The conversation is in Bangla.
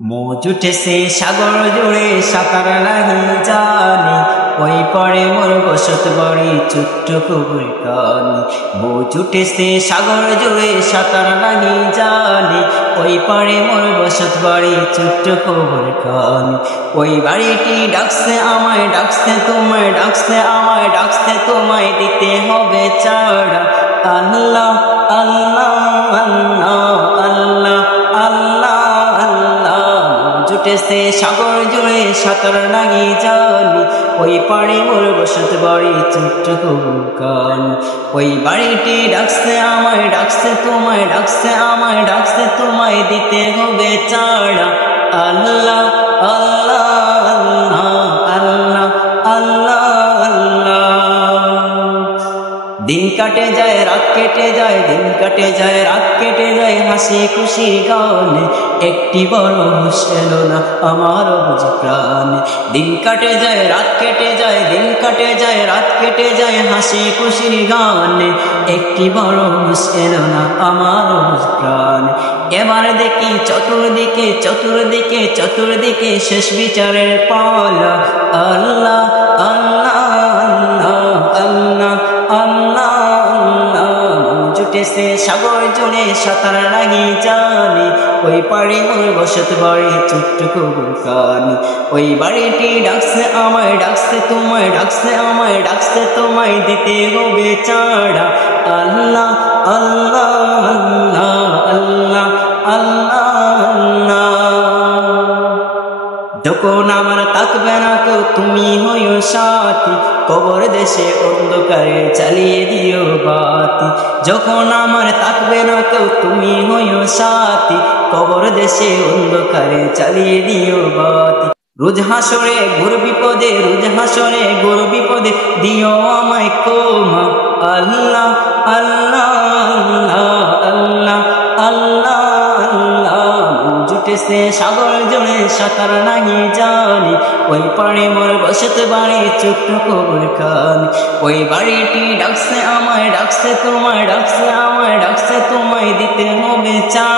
মৌজ উঠেছে সাগর জুড়ে সাঁতার লাগি জানি, ওই পারে মোর বসত বাড়ি ছোট্ট কবর কানি। মৌজ উঠেছে সাগর জুড়ে সাঁতার লাগি জানি, ওই পারে মোর বসত বাড়ি ছোট্ট কবর কানি। ওই বাড়িটি ডাকছে আমায়, ডাকছে তোমায়, ডাকছে আমায়, ডাকছে তোমায়, দিতে হবে চারা। আল্লাহ আল্লাহ আল্লাহ আল্লাহ আল্লাহ আল্লাহ। জুটেছে সাগর জুড়ে সাঁতার লাগি জানি, ওই পাড়ে মোর বসত বাড়ি ছোট্ট কবর কানি। ওই বাড়িটি ডাকছে আমায়, ডাকছে তোমায়, ডাকছে আমায়, ডাকছে তোমায়, দিতে হবে চারা। আল্লাহ আল্লাহ আল্লাহ আল্লাহ আল্লাহ। দিন কাটে যায় রাত কেটে যায়, দিন কাটে যায় রাত কেটে যায়, হাসি খুশি গানে একটি বড় হুঁশ এলো না আমার বুঝ প্রাণে। দিন কাটে যায় রাত কেটে যায়, দিন কাটে যায় রাত কেটে যায়, হাসি খুশির গানে একটি বড় হুঁশ এলো না আমার বুঝ প্রাণে। এবার দেখি চতুর্দিকে চতুর্দিকে চতুর্দিকে শেষ বিচারের পালা। আল্লাহ আল্লাহ আল্লাহ আল্লাহ আল্লাহ আল্লাহ। জুটেছে সাগর জুড়ে সাঁতার লাগি জানি, ওই পাড়ে মোর বসত বাড়ি ছোট্ট কবর কানি। ওই বাড়িটি ডাকছে আমায়, ডাকছে তোমায়, ডাকছে আমায়, ডাকছে তোমায়, দিতে হবে চারা। আল্লাহ আল্লাহ আল্লাহ আল্লাহ আল্লাহ আল্লাহ। যখন আমার থাকবে না কেউ তুমি হইও সাথী, কবর দেশে অন্ধকারে চালিয়ে দিও বাতি। যখন আমার থাকবে না কেউ তুমি হইও সাথী, কবর দেশে অন্ধকারে চালিয়ে দিও বাতি। রোজ হাসরে ঘোর বিপদে, রোজ হাসরে ঘোর বিপদে, দিও আমায় ক্ষমা। আল্লাহ আল্লাহ আল্লাহ আল্লাহ আল্লাহ আল্লাহ। জুটেছে সাগর জুড়ে সাঁতার লাগি জানি, ওই পাড়ে মোর বসত বাড়ি ছোট্ট কবর কানি। ওই বাড়িটি ডাকছে আমায়, ডাকছে তোমায়, ডাকছে আমায়, ডাকছে তোমায়, দিতে হবে চারা।